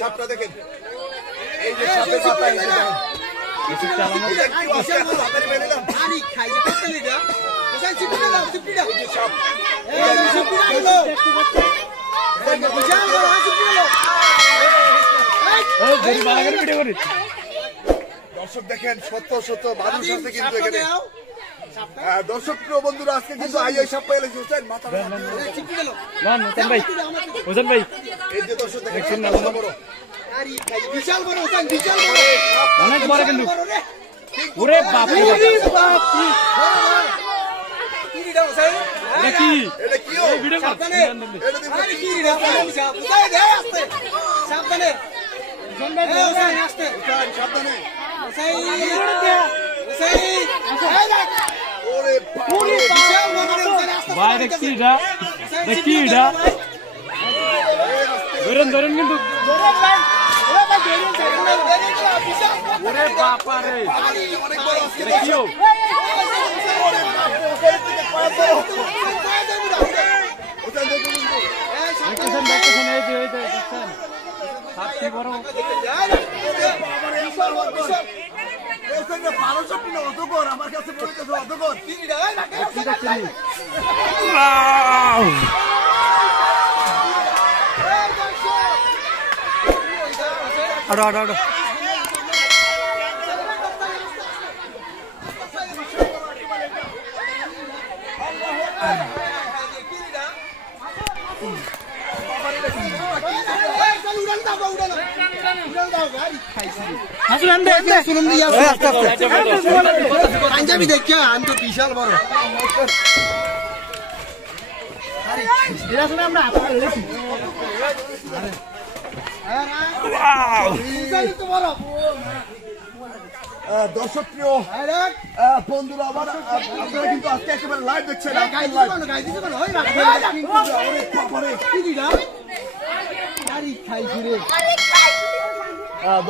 সাপটা দেখেন, এই যে সাপের মাথা, দর্শক দেখেন শত শত মানুষ আছে কিন্তু এখানে। দর্শক প্রিয় বন্ধুরা, আজকে কিন্তু আইআই সাপ পাইলে মাথা ভাই, এই যে দর্শক দেখেন বড়, বিশাল বড়, বিশাল বড়, অনেক বড় কিন্তু। ওরে বাপ রে বাপ, এটা কি? এটা কি? এই ভিডিও সাবধানে, এটা দেখি কি রে? সাবধানে দে, আস্তে সাবধানে, জন্মে দে, আস্তে সাবধানে, ওসাই ওসাই, এই দেখ, ওরে বাপ রে, বিশাল বড়, ভাই দেখি এটা, দেখি এটা, ধরেন ধরেন কিন্তু, ওরে বাবা রে, অনেক বড় আজকে দেখিও, আমার কাছে পাঞ্জাবি দেখিয়া আমি তো বিশাল বড়, দর্শক প্রিয় বন্ধুরা, আমার আপনারা কিন্তু আজকে একেবারে লাইভ দেখছেন।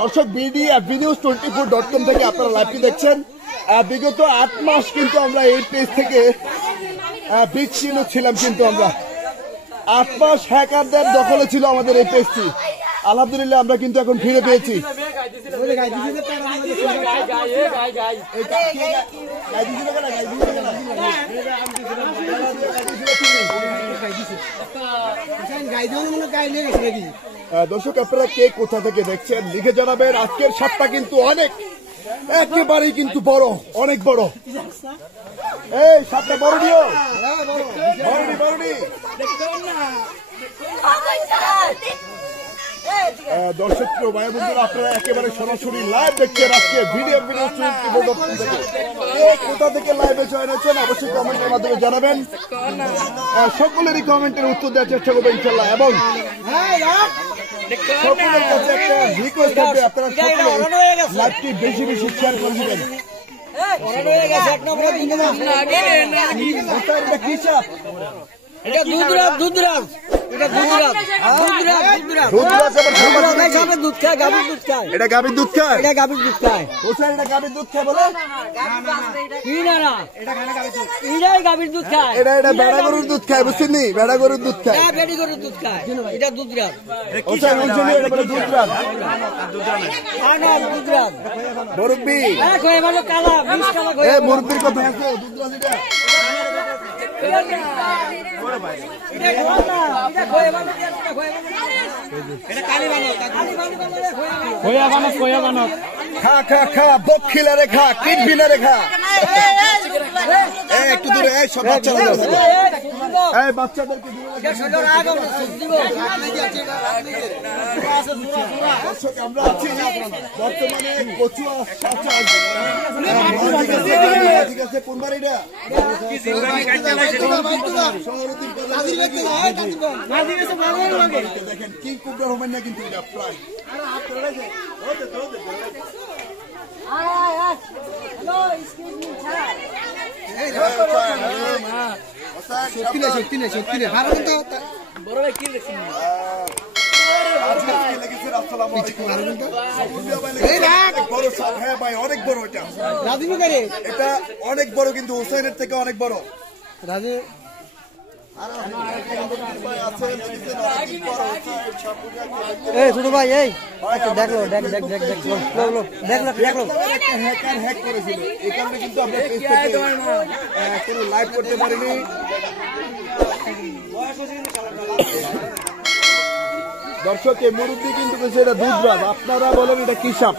দর্শক BDFBnews24.com থেকে আপনারা লাইভটি দেখছেন। বিগত 8 মাস কিন্তু আমরা এই পেজ থেকে বিচ্ছিন্ন ছিলাম, কিন্তু আমরা 8 মাস হ্যাকারদের দখলে ছিল আমাদের এই পেজটি। আলহামদুলিল্লাহ আমরা কিন্তু এখন ফিরে পেয়েছি। দর্শক আপনারা কে কোথা থেকে দেখছেন লিখে জানাবেন। আজকের সাপটা কিন্তু অনেক, একেবারেই কিন্তু বড়, অনেক বড়। এই সাপটা বড় দিও, বড়ি বড়ি। দর্শক ভাই বন্ধুরা, আপনারা একেবারে সরাসরি লাইভ দেখছেন আজকে BDFBnews24.com থেকে। কোথা থেকে লাইভে জয়েন হচ্ছেন অবশ্যই কমেন্টের মাধ্যমে জানাবেন। সকলেরই কমেন্টের উত্তর দেওয়ার চেষ্টা করবেন ইনশাল্লাহ। এবং সকলের কাছে একটা রিকোয়েস্ট থাকবে, আপনারা সকলে লাইভটি বেশি বেশি শেয়ার করে দিবেন। দুধরাজ এটা দুধ খায়, গাভীর দুধ খায়, এটা গাভীর দুধ খায়, এটা গাভীর দুধ খায়। হোসেন এটা গাভীর দুধ খায় বলে কি না, এটাই গাভীর দুধ খায়, এটা বেড়া গরুর দুধ খায়, বুঝছেন নি? বেড়া গরুর দুধ খায়, বেড়ি গরুর দুধ খায়, এটা দুধরাজ। হোসেন বলছেন এটা বলে দুধরাজ, দুধরাজ মুরব্বি, কালা মুরব্বির কথা আছে, দুধরাজ খা খা খা, বক্ষিলা রে খা, কিডবিলা রে খা। একটু দূরে, সব বাচ্চাদের বাচ্চাদেরকে আমরা আছি বর্তমানে কচুয়া ঠিক আছে কোনবাড়িটা দেখেন কি কুবরা হবেন না কিন্তু এটা প্রায় সত্যি না ভালো কিন্তু বড় ভাই কি লেখছেন অনেক বড় এটা অনেক বড় কিন্তু হুসাইনের থেকে অনেক বড়। রাজু এই ছোট ভাই এই দেখলো দেখলো হ্যাক করেছিল এই কারণে কিন্তু আমরা কোনো লাইভ করতে পারিনি। দর্শক এই মুরব্বী কিন্তু এটা দুধরাজ, আপনারা বলেন এটা কি সাপ?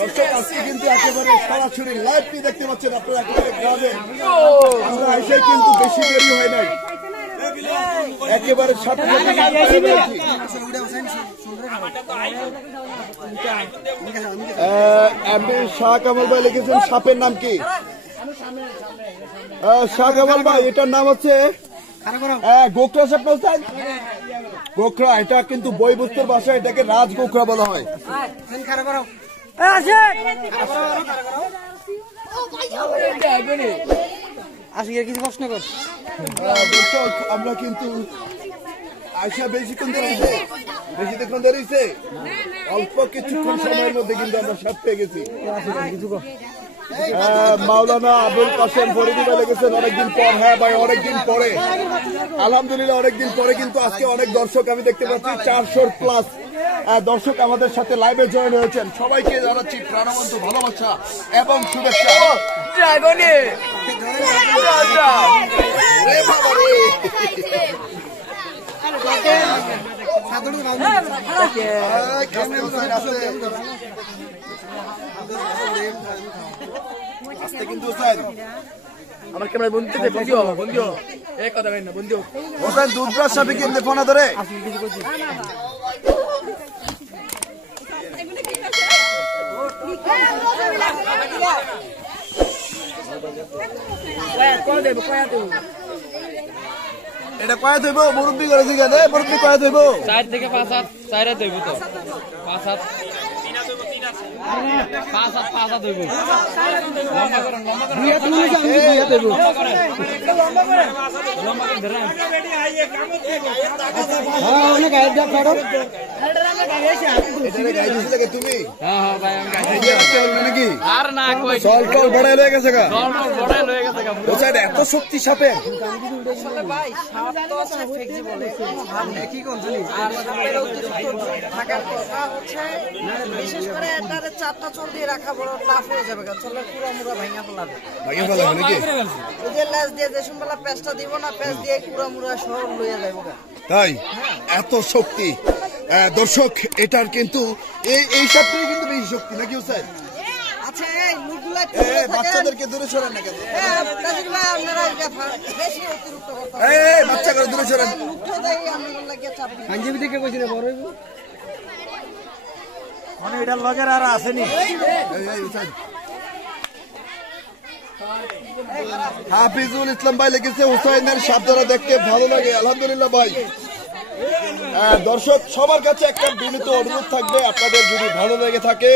দর্শক আজকে কিন্তু একেবারে সরাসরি লাইভটি দেখতে পাচ্ছেন আপনারা একেবারে গ্রামে। আমরা এসে কিন্তু বেশি দেরি হয় নাই, একেবারে সাথে শাহ কামাল ভাই লিখেছেন সাপের নাম কি? শাহ কামাল ভাই এটার নাম হচ্ছে গোখরা সাপ বলছেন। গোখরা এটা কিন্তু বইবস্তুর ভাষায় এটাকে রাজ গোখরা বলা হয়। কিছু প্রশ্ন কর। দর্শক আমরা কিন্তু আয়সা বেশিক্ষণ ধরেছে অল্প কিছুক্ষণ সময়ের মধ্যে কিন্তু আমরা সাপ পেয়ে গেছি। মাওলানা আবুল কাসেম ফরিদি ভাই লেগেছেন অনেকদিন পর। হ্যাঁ ভাই অনেকদিন পরে, আলহামদুলিল্লাহ অনেকদিন পরে কিন্তু আজকে অনেক দর্শক আমি দেখতে পাচ্ছি 400+ দর্শক আমাদের সাথে লাইভে জয়েন হয়েছেন। সবাইকে জানাচ্ছি প্রাণবন্ত ভালোবাসা এবং শুভেচ্ছা। আজকে কিন্তু আমার ক্যামেরা বন্ধু এই কথা না বন্ধু হোসেন দুধরাজ সাপে কেমনে ফোন ধরে এটা কয়া ধইব মুরব্বি করে দিগা দে মুরব্বি কয়া ধইব 4 থেকে 5 হাত 4 হাত ধইব তো 5 হাত 5 হাত ধইব লম্বা করেন দুই হাত নিয়ে যান দুই হাত ধইব লম্বা করে ধরেন হ্যাঁ অনেক গায়ে দাও ফটো এটা গায়ে দিছ লাগে তুমি হ্যাঁ ভাই আমি গায়ে দিছি নাকি আর না কই সল বড় হয়ে গেছে গা বড় হয়ে গেছে গা ওটা এত শক্তি সাপে আসলে ভাই সাপ তো আছে ফেকজি বলে কি কোন জানি আর সাপের অতিরিক্ত থাকার কথা হচ্ছে বিশেষ করে এটারে 4টা চোর দিয়ে রাখা বড় টাফ হয়ে যাবে চলে পুরো মুড়া ভাঙা ফেলাবে নাকি ওই যে লাশ দিয়ে যে সম্বলা পেস্টটা দিব না পেস্ট দিয়ে পুরো মুড়া শহর লইয়া যাবে তাই এত শক্তি দর্শক এটার কিন্তু এই সাপটাই কিন্তু বেশি শক্তি নাকি স্যার আচ্ছা এই মুখগুলা বাচ্চাদেরকে দূরে সরান না কেন তাজির ভাই আপনারা বেশি অতিরিক্ত কথা এই বাচ্চাকে দূরে সরান মুখটা দেই আমরা লাগিয়ে চাপ দিই আঞ্জবি থেকে কইছিনা বড় হইব মানে এটা লগের আর আসেনি হাফিজুল ইসলাম ভাই লিখেছে হুসাইনের শব্দটা দেখতে ভালো লাগে আলহামদুলিল্লাহ ভাই। দর্শক সবার কাছে একটা বিনীত অনুরোধ থাকবে, আপনাদের যদি ভালো লেগে থাকে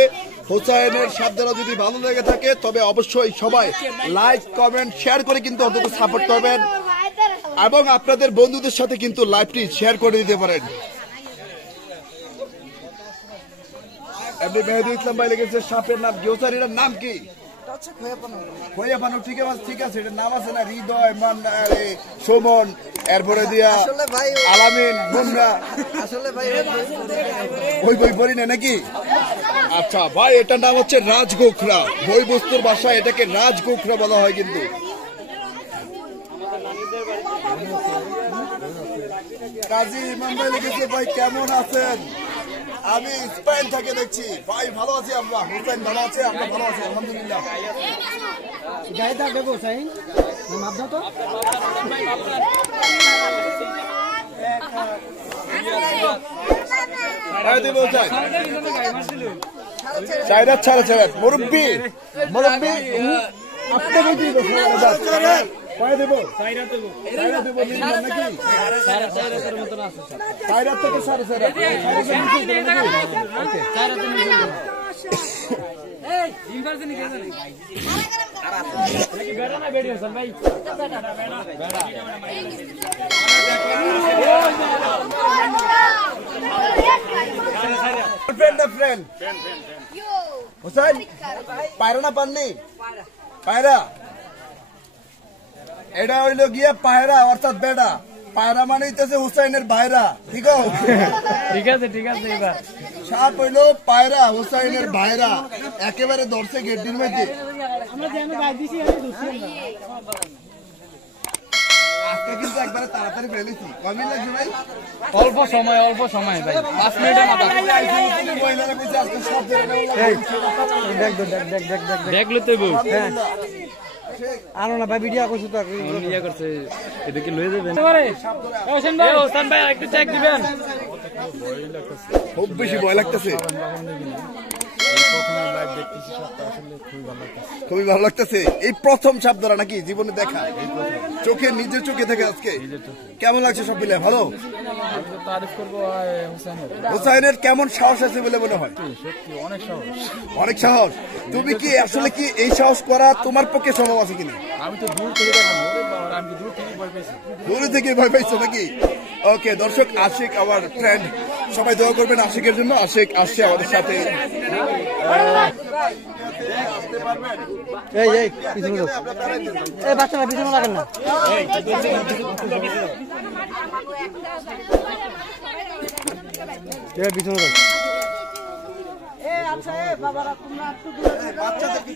হুসাইনের শব্দটা যদি ভালো লেগে থাকে তবে অবশ্যই সবাই লাইক কমেন্ট শেয়ার করে কিন্তু অন্তত সাপোর্ট করবেন এবং আপনাদের বন্ধুদের সাথে কিন্তু লাইভটি শেয়ার করে দিতে পারেন। এমনি মেহেদুল ইসলাম ভাই লিখেছে সাপের নাম কি? হুসাইনের নাম কি? ঠিক আছে এটার নাম আছে না হৃদয় মান সুমন এরপরে দিয়া আলামিন মুন্না আসলে ভাই ওই বই পড়ি না নাকি? আচ্ছা ভাই এটার নাম হচ্ছে রাজগোখরা, বই বস্তুর ভাষায় এটাকে রাজগোখরা বলা হয়। কিন্তু কাজী ইমাম ভাই লিখেছে ভাই কেমন আছেন? আমি স্পেন থেকে দেখছি ভাই ভালো আছি আমরা, হুসাইন ভালো আছে, আমরা ভালো আছি আলহামদুলিল্লাহ। গায়ে দাও দেবো সাইন মাপ দাও তো মুরব্বী কয়ে দেবো নাকি 4.5 মতন আছে 4 থেকে 4.5 ফ্রেন্ড হুসাইন পায়রা না পাননি পায়রা এটা হইলো গিয়ে পায়রা অর্থাৎ বেড়া পায়রা মানে হইতেছে হুসাইনের ভাইরা ঠিক আছে এবার সাপ হইলো পায়রা হুসাইনের ভাইরা একেবারে ধরছে গেটের মধ্যে আজকে কিন্তু একবারে তাড়াতাড়ি ফেলেছি কমিন লাগছে ভাই অল্প সময় ভাই 5 মিনিটের মাথা মহিলারা কইছে আজকে সব দেখলো তো বউ আনো না ভাই ভিডিও করছো তো ইয়া করছে এদিকে লয়ে যাবেন ওসান ভাই একটু চেক দিবেন খুব বেশি ভয় লাগতেছে খুবই ভালো লাগতেছে এই প্রথম সাপ ধরা নাকি জীবনে দেখা চোখে নিজের চোখে থেকে আজকে কেমন লাগছে সব মিলে ভালো হুসাইনের কেমন সাহস আছে বলে মনে হয় অনেক সাহস তুমি কি আসলে কি এই সাহস করা তোমার পক্ষে সম্ভব আছে কিনা আমি তো দূর থেকে দূরে থেকে ভয় পাইছো নাকি ওকে দর্শক আশিক আমার ফ্রেন্ড সবাই দোয়া করবেন আশিকের জন্য আশিক আসছে আমাদের সাথে এই পিছনে যাও এই বাচ্চারা পিছনে লাগেন না পিছনে যাও আচ্ছা বাবারা তোমরা একটু দূরে